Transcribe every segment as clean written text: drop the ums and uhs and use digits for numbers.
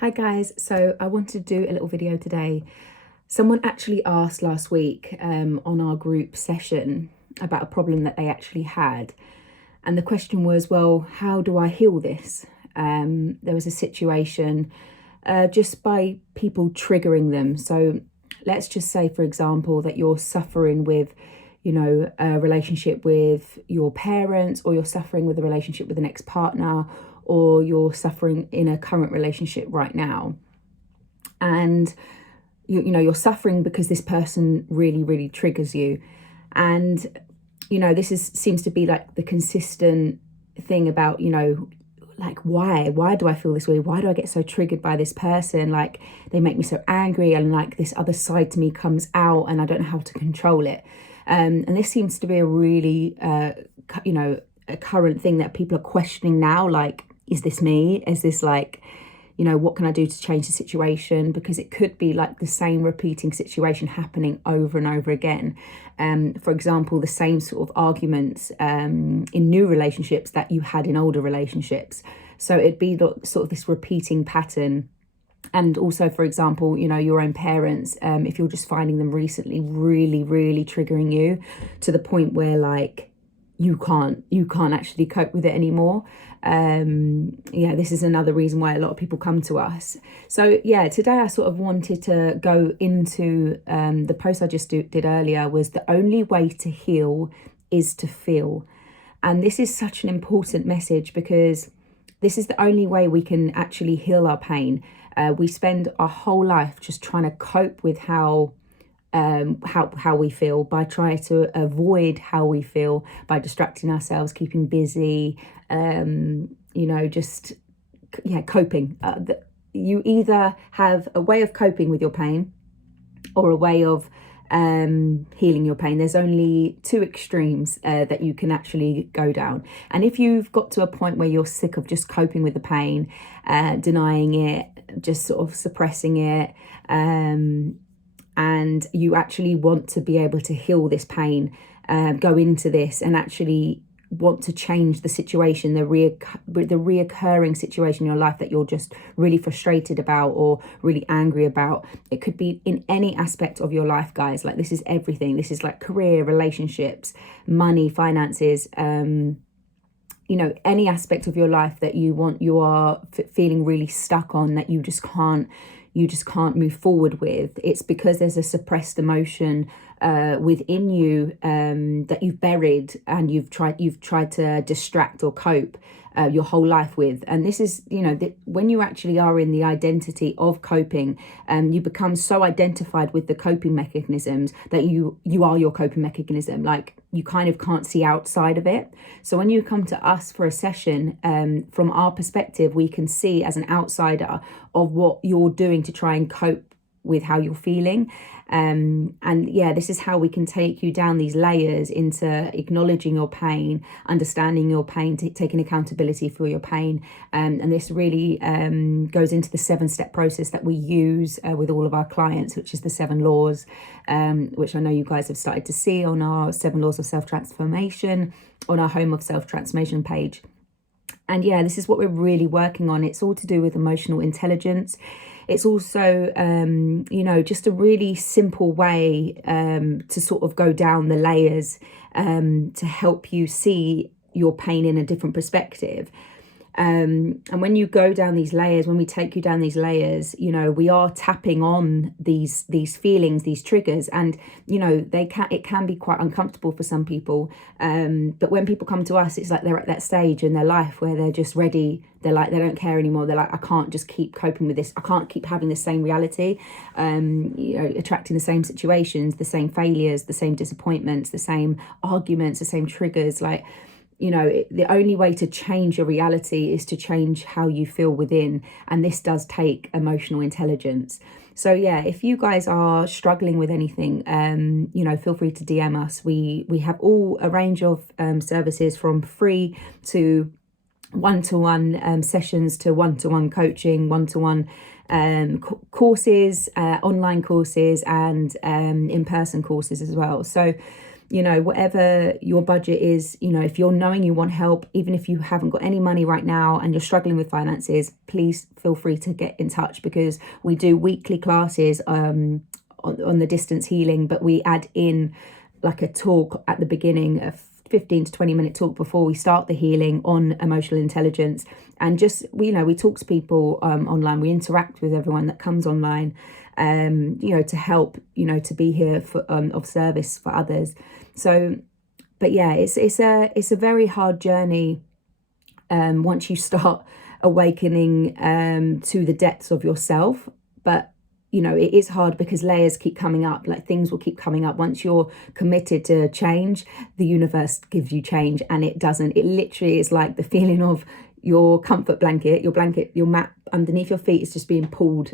Hi guys, so I wanted to do a little video today. Someone actually asked last week on our group session about a problem that they actually had. And the question was, well, how do I heal this? There was a situation just by people triggering them. So let's just say, for example, that you're suffering with, a relationship with your parents, or you're suffering with a relationship with an ex-partner, or you're suffering in a current relationship right now. And you're suffering because this person really triggers you. And this seems to be like the consistent thing about, like why do I feel this way? Why do I get so triggered by this person? Like, they make me so angry, and like this other side to me comes out and I don't know how to control it. And this seems to be a really a current thing that people are questioning now. Like, is this me? Is this like, what can I do to change the situation? Because it could be like the same repeating situation happening over and over again. For example, the same sort of arguments in new relationships that you had in older relationships. So it'd be sort of this repeating pattern. And also, for example, your own parents, if you're just finding them recently really triggering you to the point where like you can't actually cope with it anymore. This is another reason why a lot of people come to us. So today I sort of wanted to go into the post I just did earlier, was the only way to heal is to feel. And this is such an important message, because this is the only way we can actually heal our pain. We spend our whole life just trying to cope with how we feel, by trying to avoid how we feel, by distracting ourselves, keeping busy, coping. You either have a way of coping with your pain or a way of healing your pain. There's only two extremes that you can actually go down. And if you've got to a point where you're sick of just coping with the pain, denying it, just sort of suppressing it, and you actually want to be able to heal this pain, go into this and actually want to change the situation, the reoccurring situation in your life that you're just really frustrated about or really angry about. It could be in any aspect of your life, guys. Like, this is everything. This is like career, relationships, money, finances, any aspect of your life that you are feeling really stuck on, that you just can't move forward with. It's because there's a suppressed emotion within you that you've buried, and you've tried to distract or cope your whole life with. And this is, when you actually are in the identity of coping, you become so identified with the coping mechanisms that you are your coping mechanism. Like, you kind of can't see outside of it. So when you come to us for a session, from our perspective, we can see as an outsider of what you're doing to try and cope with how you're feeling. This is how we can take you down these layers into acknowledging your pain, understanding your pain, taking accountability for your pain. And this really goes into the 7-step process that we use with all of our clients, which is the 7 laws, which I know you guys have started to see on our 7 laws of self-transformation on our Home of Self-Transformation page. And this is what we're really working on. It's all to do with emotional intelligence. It's also, just a really simple way to sort of go down the layers to help you see your pain in a different perspective. And when you go down these layers, when we take you down these layers, we are tapping on these feelings, these triggers, and it can be quite uncomfortable for some people. But when people come to us, it's like they're at that stage in their life where they're just ready. They're like, they don't care anymore. They're like, I can't just keep coping with this. I can't keep having the same reality, attracting the same situations, the same failures, the same disappointments, the same arguments, the same triggers. Like, the only way to change your reality is to change how you feel within. And this does take emotional intelligence. So if you guys are struggling with anything, feel free to DM us. We have a range of services, from free to one-to-one sessions, to one-to-one coaching, one-to-one courses, online courses, and in-person courses as well. So you know, whatever your budget is, you know, if you're knowing you want help, even if you haven't got any money right now and you're struggling with finances, please feel free to get in touch, because we do weekly classes on the distance healing, but we add in like a talk at the beginning, a 15 to 20 minute talk before we start the healing on emotional intelligence. And just, you know, we talk to people online, we interact with everyone that comes online, you know, to help, you know, to be here for of service for others. So, but yeah, it's a very hard journey once you start awakening to the depths of yourself. But you know, it is hard because layers keep coming up, like things will keep coming up. Once you're committed to change, the universe gives you change, and it doesn't. It literally is like the feeling of your comfort blanket, your mat underneath your feet is just being pulled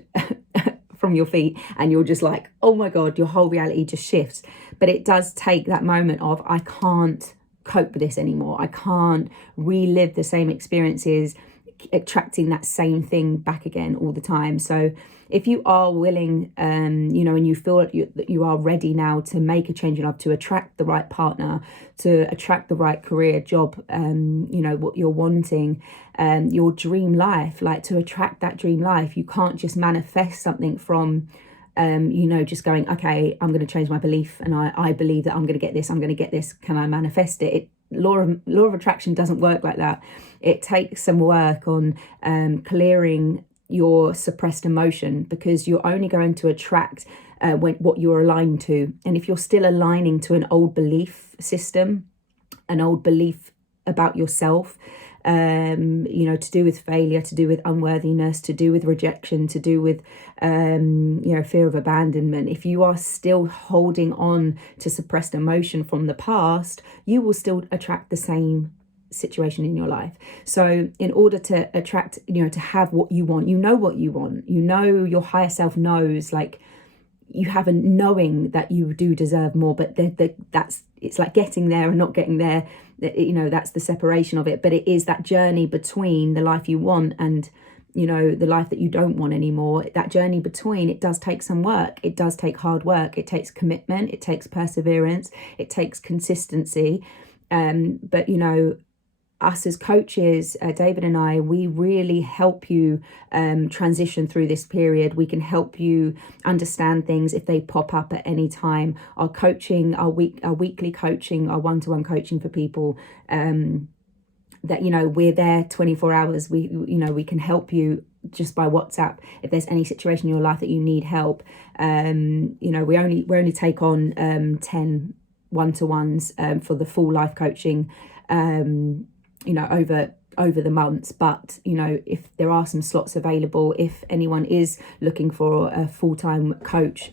from your feet, and you're just like, oh my God, your whole reality just shifts. But it does take that moment of, I can't cope with this anymore. I can't relive the same experiences, attracting that same thing back again all the time. So if you are willing, you know, and you feel that you are ready now to make a change in life, to attract the right partner, to attract the right career, job, you know, what you're wanting, your dream life, like to attract that dream life, you can't just manifest something from, you know, just going, okay, I'm going to change my belief and I believe that I'm going to get this, can I manifest it? Law of attraction doesn't work like that. It takes some work on clearing your suppressed emotion, because you're only going to attract what you're aligned to. And if you're still aligning to an old belief system, an old belief about yourself, you know, to do with failure, to do with unworthiness, to do with rejection, to do with, you know, fear of abandonment. If you are still holding on to suppressed emotion from the past, you will still attract the same situation in your life. So in order to attract, you know, to have what you want, you know what you want, you know, your higher self knows, like, you have a knowing that you do deserve more, but that's, it's like getting there and not getting there, you know, that's the separation of it. But it is that journey between the life you want and, you know, the life that you don't want anymore. That journey between, it does take some work, it does take hard work, it takes commitment, it takes perseverance, it takes consistency. But you know, us as coaches, David and I, we really help you transition through this period. We can help you understand things if they pop up at any time. Our coaching, our weekly coaching, our one-to-one coaching for people, that, you know, we're there 24 hours. We, you know, we can help you just by WhatsApp if there's any situation in your life that you need help. You know, we only take on 10 one-to-ones for the full life coaching, you know, over the months. But you know, if there are some slots available, if anyone is looking for a full-time coach,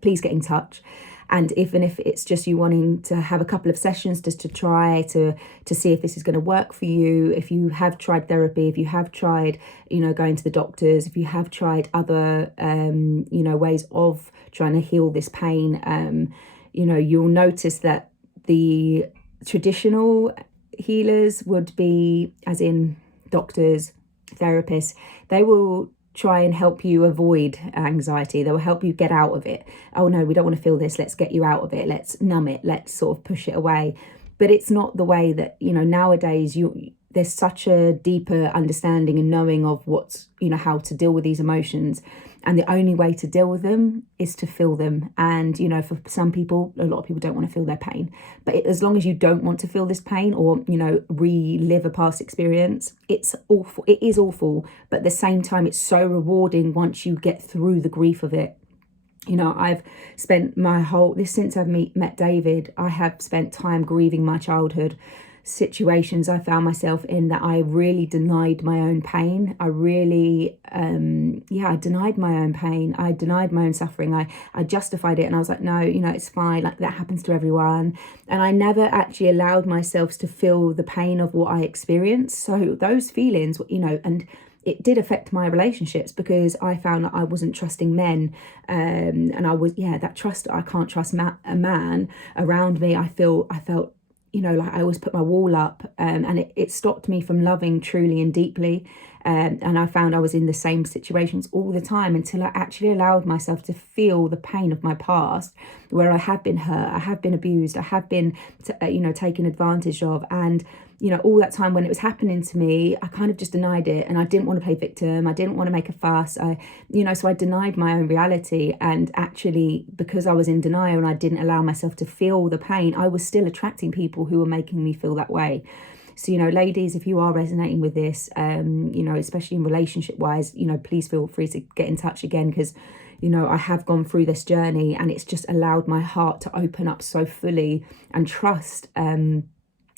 please get in touch. And even if it's just you wanting to have a couple of sessions just to try to see if this is going to work for you, if you have tried therapy, if you have tried, you know, going to the doctors, if you have tried other, you know, ways of trying to heal this pain, you know, you'll notice that the traditional healers would be, as in doctors, therapists, they will try and help you avoid anxiety. They will help you get out of it. Oh no, we don't want to feel this, let's get you out of it, let's numb it, let's sort of push it away. But it's not the way that, you know, nowadays there's such a deeper understanding and knowing of what's, you know, how to deal with these emotions. And the only way to deal with them is to feel them. And, you know, for some people, a lot of people don't want to feel their pain. But as long as you don't want to feel this pain or, you know, relive a past experience, it's awful. It is awful. But at the same time, it's so rewarding once you get through the grief of it. You know, I've spent since I've met David, I have spent time grieving my childhood situations I found myself in that I really denied my own pain. I really, I denied my own pain. I denied my own suffering. I justified it and I was like, no, you know, it's fine. Like that happens to everyone. And I never actually allowed myself to feel the pain of what I experienced. So those feelings, you know, and it did affect my relationships because I found that I wasn't trusting men. And I was, that trust, I can't trust a man around me. I felt, you know, like I always put my wall up, and it stopped me from loving truly and deeply. And I found I was in the same situations all the time until I actually allowed myself to feel the pain of my past, where I have been hurt, I have been abused, I have been, taken advantage of. And all that time when it was happening to me, I kind of just denied it, and I didn't want to play victim. I didn't want to make a fuss. So I denied my own reality. And actually, because I was in denial and I didn't allow myself to feel the pain, I was still attracting people who were making me feel that way. So, ladies, if you are resonating with this, especially in relationship wise, please feel free to get in touch again, because I have gone through this journey, and it's just allowed my heart to open up so fully and trust,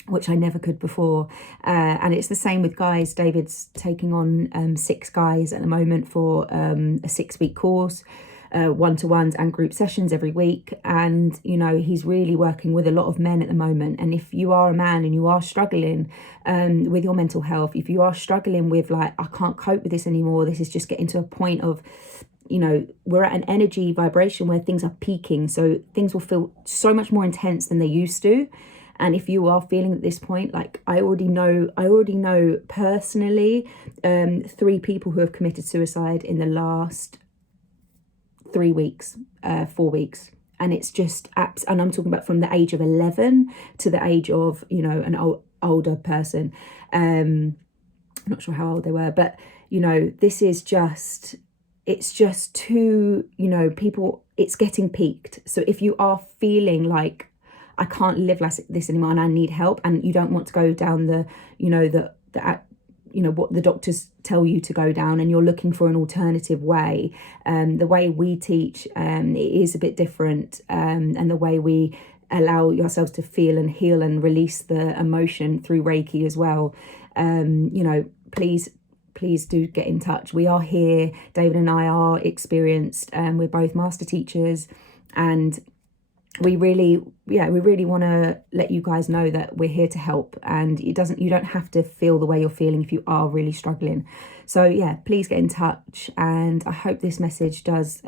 which I never could before. And it's the same with guys. David's taking on 6 guys at the moment for a 6-week course, one-to-ones and group sessions every week. And, he's really working with a lot of men at the moment. And if you are a man and you are struggling with your mental health, if you are struggling with like, I can't cope with this anymore, this is just getting to a point of, we're at an energy vibration where things are peaking. So things will feel so much more intense than they used to. And if you are feeling at this point, like I already know personally 3 people who have committed suicide in the last 3 weeks, 4 weeks. And it's just and I'm talking about from the age of 11 to the age of, an older person. I'm not sure how old they were, but, this is just, it's just too, people, it's getting peaked. So if you are feeling like, I can't live like this anymore and I need help, and you don't want to go down the, what the doctors tell you to go down, and you're looking for an alternative way, the way we teach it is a bit different, and the way we allow yourselves to feel and heal and release the emotion through Reiki as well. Please do get in touch. We are here. David and I are experienced, we're both master teachers, and we really want to let you guys know that we're here to help, and you don't have to feel the way you're feeling if you are really struggling. So yeah, please get in touch, and I hope this message does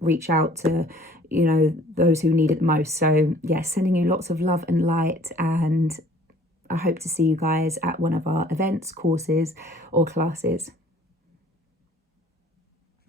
reach out to those who need it the most. So yeah, sending you lots of love and light, and I hope to see you guys at one of our events, courses or classes.